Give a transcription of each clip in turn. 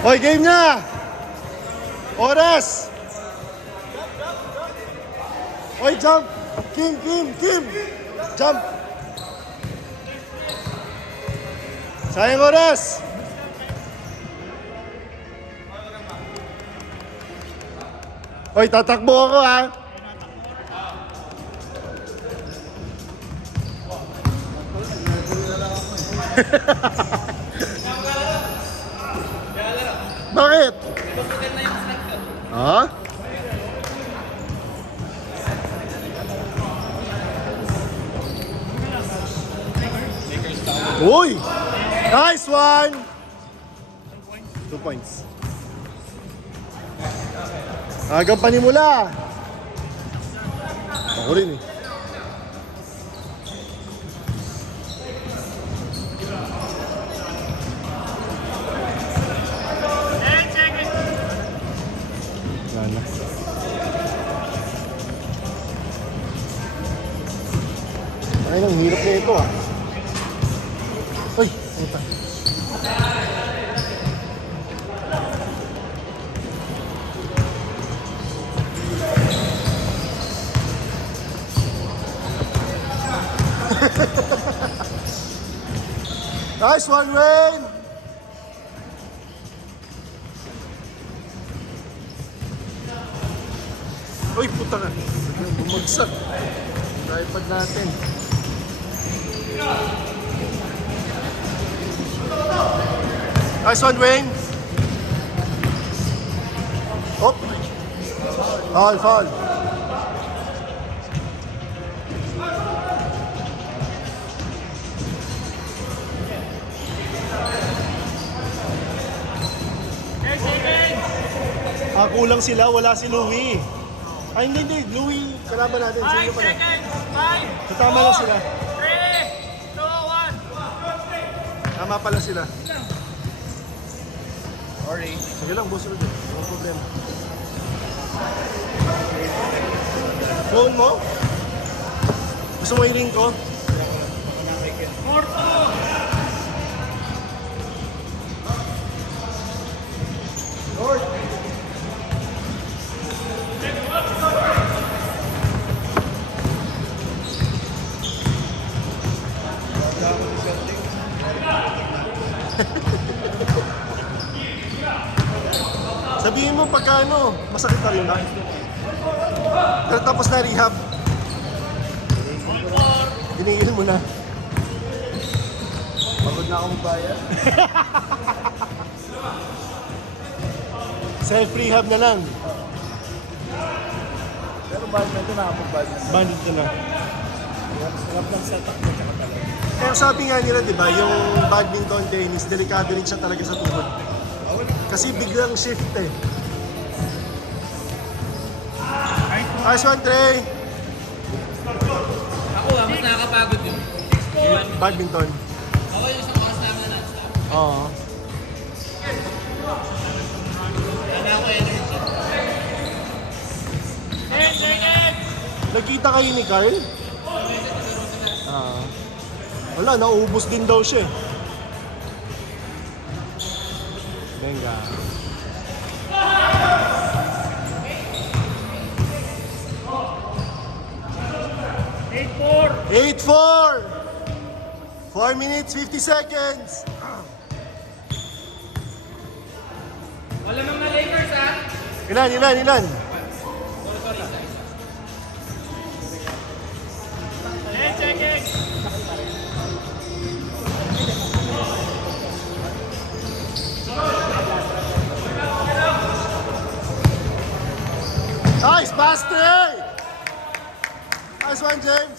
Hoy, game na! Oras! Hoy, jump! Kim! Jump! Sayang oras! Hoy, tatakbo ako ha! Bakit? Ha? Uy! Nice one! 2 points. Agang panimula. Ako rin eh. Wala. Ay, ang hirap na ito ah. Uy, puta. Nice one, Wayne! Uy, puta ka. Bumagsak. Tripod natin. Nice one, Wayne! Oh! Foul. Kulang sila, wala si Louie. Ay, hindi. Louie, kalaban natin. 5 seconds! 5! Tatama lang sila. 3, 2, 1! Tama pala sila. Sorry. Sige lang, boss ulit. Walang problema. Phone mo? Gusto mo i-ring ko? 4-2! Lord! Sabihin mo pagkano, masakit na rin ba? Pero tapos na rehab. Dinigil mo na. Pagod na ako magbayad. Self-rehab na lang. Pero bayad na ito, nakapagbayad na. Bandit na lang. Sarap lang sa takbo tsaka talaga. Pero sabi nga nila, di ba, yung badminton tennis, delikado rin siya talaga sa tuhod. Kasi biglang shift eh. Nice one, Trey! Ako mas nakakapagod yun. Badminton. Ako yung isang oras lang na non-stop. Oo. Wala ako energy. 10 seconds! Nagkita kayo ni Carl? Wala, naubos din daw siya eh. Venga. 8-4! 4 minutes, 50 seconds! Wala mga Lakers ha? Ilan? Sorry. 10 seconds! Nice pass, Trey! Nice one, James!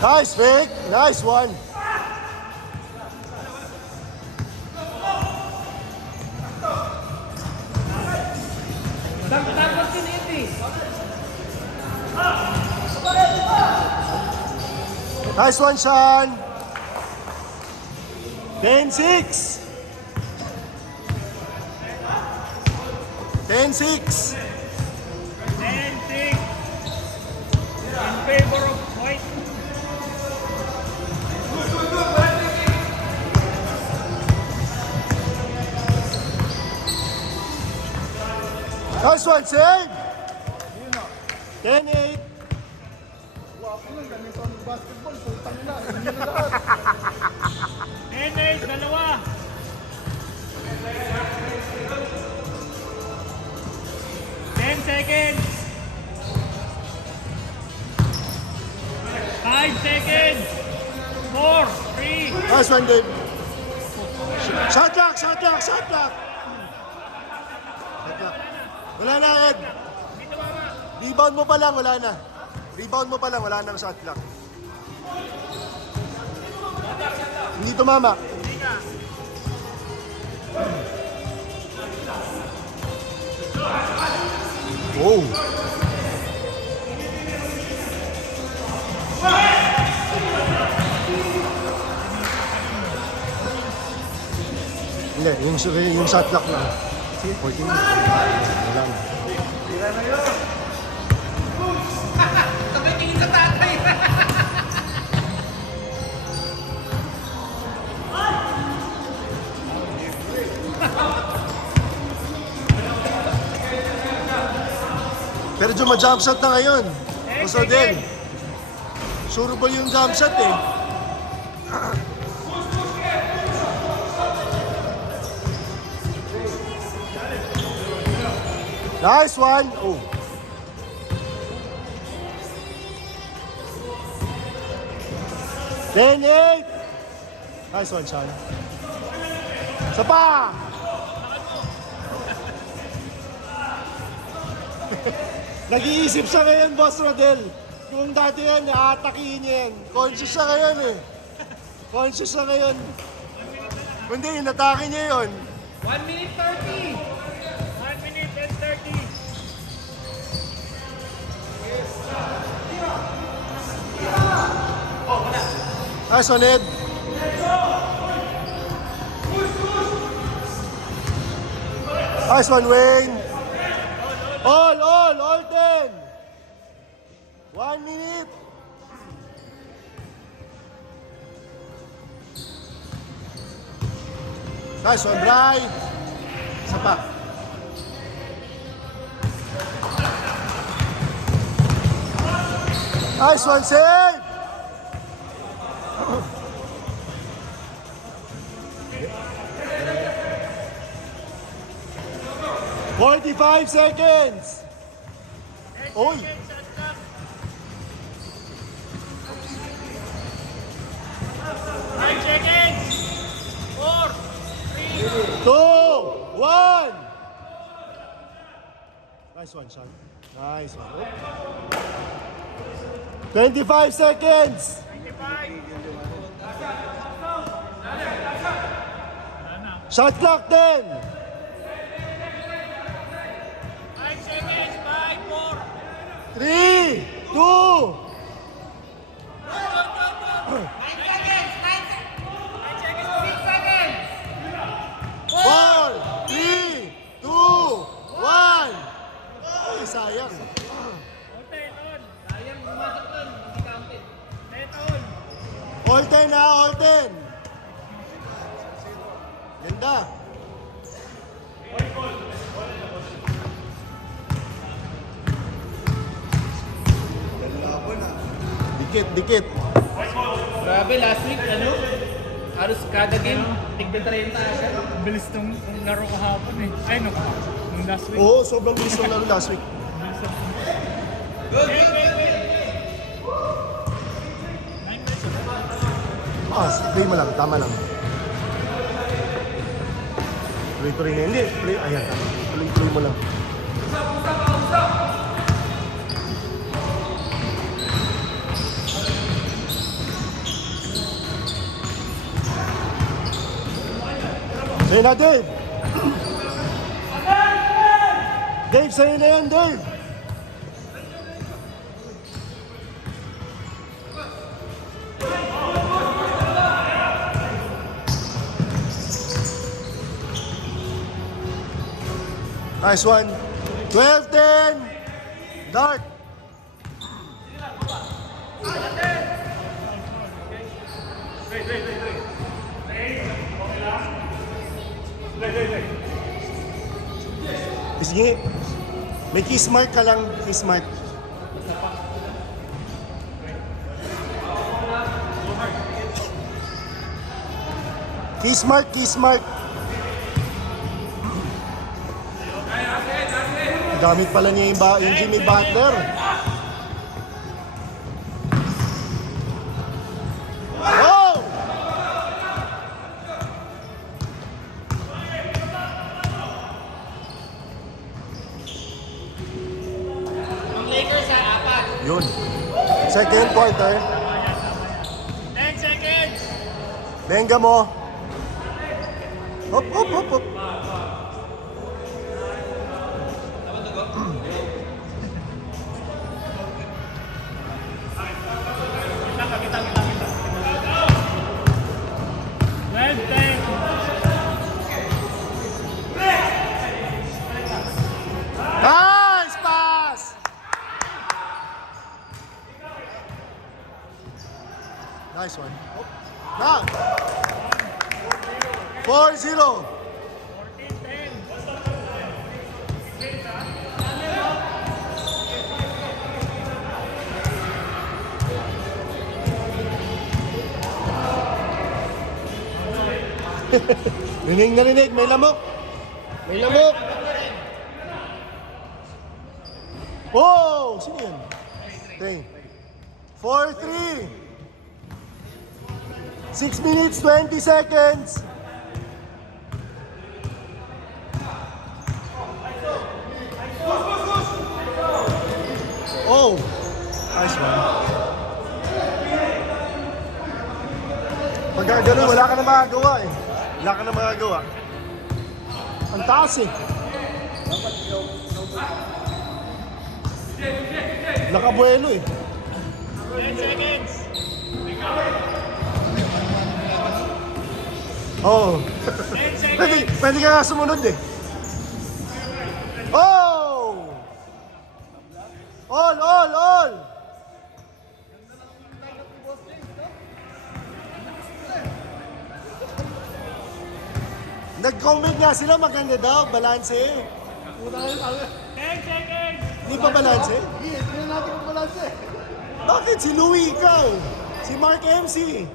Nice, Vic! Nice one! Nice one, Sean! 10-6! 10-6. 10-6. In favor of white. Nice one, save! 10-8. Wapo lang, ganito ang basketball. Putang na, hindi na lahat. 10-8, dalawa. Ten seconds. 5 seconds. 4, 3. Nice one, Dave. Shot clock, shot clock, shot clock. Shot clock. Wala na, Ed. Rebound mo pa lang, wala na. Rebound mo pa lang, wala nang shot clock. Hindi tumama. Oh. Hindi, yung shot clock lang. Sige, 14 minutes. Wala na. Sabay tingin sa tatay. Pero Juma jump shot na ngayon. Gusto din. Sure ball yung jump shot eh. Nice one. Oh. Then 8. Nice one, Sean. Isa pa. Nag-iisip siya ngayon, Boss Rodel. Kung dati yan, naatakihin niya yan. Conscious siya ngayon eh. Conscious siya ngayon. Kundi, inatake niya yun. 1 minute 30. 1 minute and 30. Nice one, Ed. Nice one, Wayne. All 10. 1 minute. Nice one, Bry. Isa pa. Nice one, save. "45 seconds." Oy. 5 seconds. 4, 3. 2, 1. Nice one, Sean. Nice one. Oh. 25 seconds. 25. Shot clock 10. 5 seconds. 5, 4. 3, 2. 9 seconds. 9 seconds. 6 seconds. 4, 3, 2, 1. Ay, sayang. All 10 on. Sayang, bumasok nun. Hindi counted. 10 on. All 10 na, all 10. Ganda. Dikit, dikit. Grabe, last week, ano? Halos kada game, tigda 30 agad. Bilis nung laro kahapon eh. Ay, nung last week. Oo, sobrang bilis ng laro last week. Play mo lang, tama lang. Tuloy-tuloy na, hindi. Play, ayan, tama. Tuloy-tuloy mo lang. Sa'yo na, Dave! Dave, sa'yo na yan, Dave! Nice one. 12-10. Dart. Sige. May kiss mark ka lang, kiss mark. Kiss mark, kiss mark. Gamit pala niya yung Jimmy Butler. Oh! Ang Lakers sa apat. Yun. Second quarter. 10 seconds! Benga mo. Hop, hop, hop, hop. Well, 10. Nice pass! Nice one. Now. 4-0. 14-10. Rinig na rinig, may lamok. May lamok. Oh! Sino yan? 4-3. 6 minutes, 20 seconds. Oh! Nice one. Pagka ganun, wala ka na magagawa eh. Wala ka na magagawa. Ang taas eh. Nakabuelo eh. 10 seconds! Oo. 10 seconds! Pwede ka nga sumunod eh. Oh! All! Nag-comment nga sila, maganda daw, balanse. 10 seconds! Hindi pa balanse? Sige, tingnan natin kung balanse eh. Bakit? Si Louie ikaw. Si Mark MC.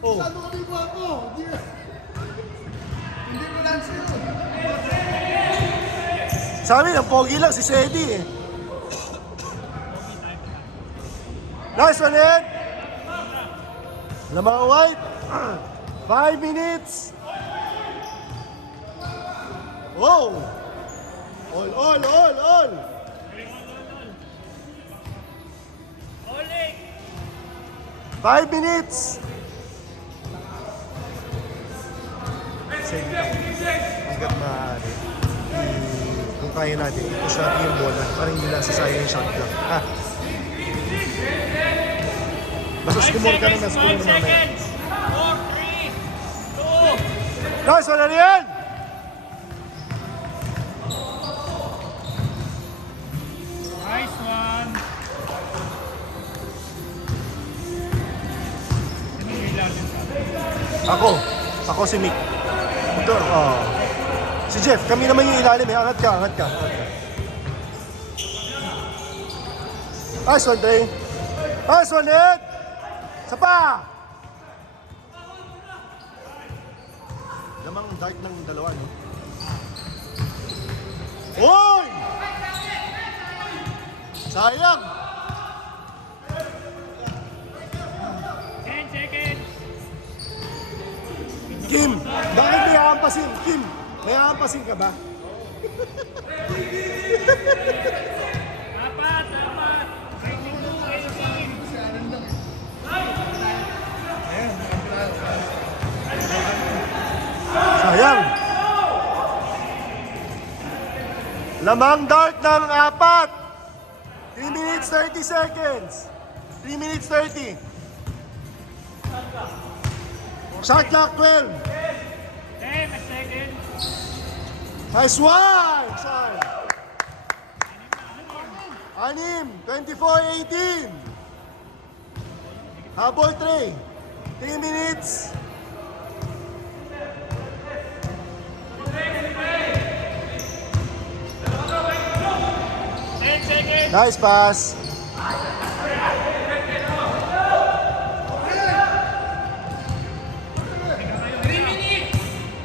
Oh. Masyado kami guwapo. Hindi balanse yun. Sa amin, ang pogi lang si Sedi eh. Nice one, Ed. Lamang White. 5 minutes. Whoa! All! Oling! 5 minutes! Sige lang. Hanggat maaari. Kung kaya natin, i-push natin yung bola para hindi lang sasayang yung shot clock. Ha? Basta 5 skumor ka na seconds! na 5 skumor na mamaya. seconds! 4, 3, 2, Nice one, Ariel! nice one! Sino yung ilalim sa atin? Ako si Mick. Ito, si Jeff, kami naman yung ilalim eh. Angat ka. Nice one, Tay. Nice one, Ed! Isa pa! Lamang dart ng dalawa, no? Uy! Sayang! 10 seconds! Kim, bakit may hampasin? Kim, may hampasin ka ba? Apat! 22, 18! Sayang! Lamang dart ng 4. 3 minutes 30 seconds. 3 minutes 30. Shot clock 12. 10 seconds! Nice one! Sorry. Anim, 24-18. Habol 3. 3 minutes. Nice pass.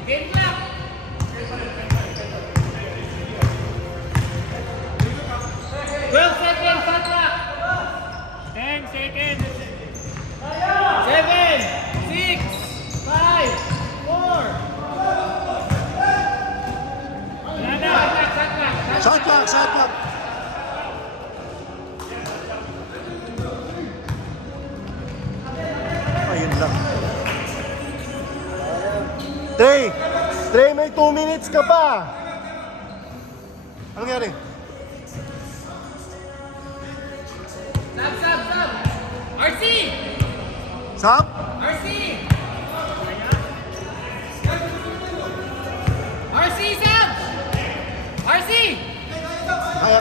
Game clock! 12 seconds, shot clock! 10 seconds. 7, 6, 5, 4. Wala na. Shot clock, shot clock. Ayun lang. Trey, may 2 minutes ka pa. Anong nangyari? Sub! RC! Sab? RC! RC, sub! RC! Kaya.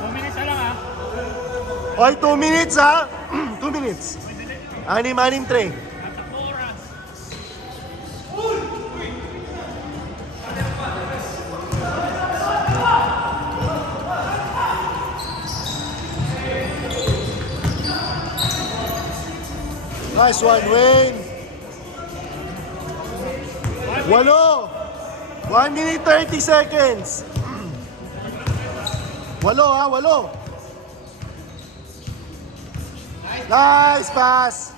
2 minutes na lang ah. Oy, 2 minutes ha. 2 minutes. Anim, Trey. At oras. Nice one, Wayne. 1 minute 30 seconds. 8. Nice pass.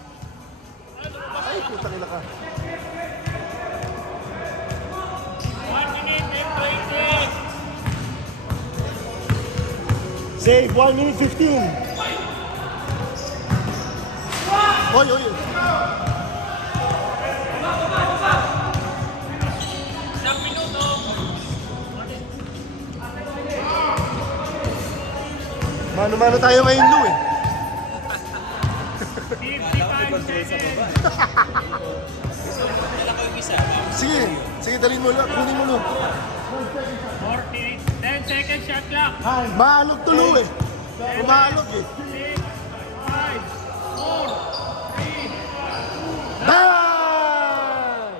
Ay, putang ina ka. 1 minute and 20. Save, 1 minute 15. Oy. Isang minuto. Mano-mano tayo ngayon, Lou eh. 55 seconds. Sige, dalhin mo lang. Kunin mo, Lou. 48. 10 seconds shot clock. Maalog to, Lou eh. Umaalog eh. 6, 5, 4, 3. Bang!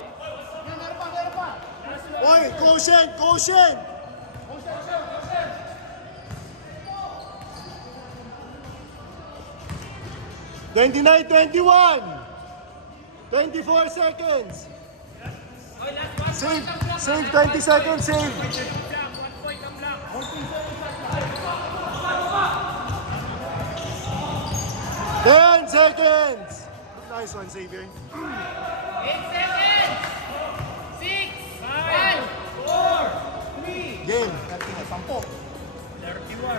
Oy, quotient! 29-21. 24 seconds. Save 20 seconds, save. 1 point ang block. 10 seconds. Nice one, Xavier. 8 seconds! 6, 5, 4, 3. Game. 31.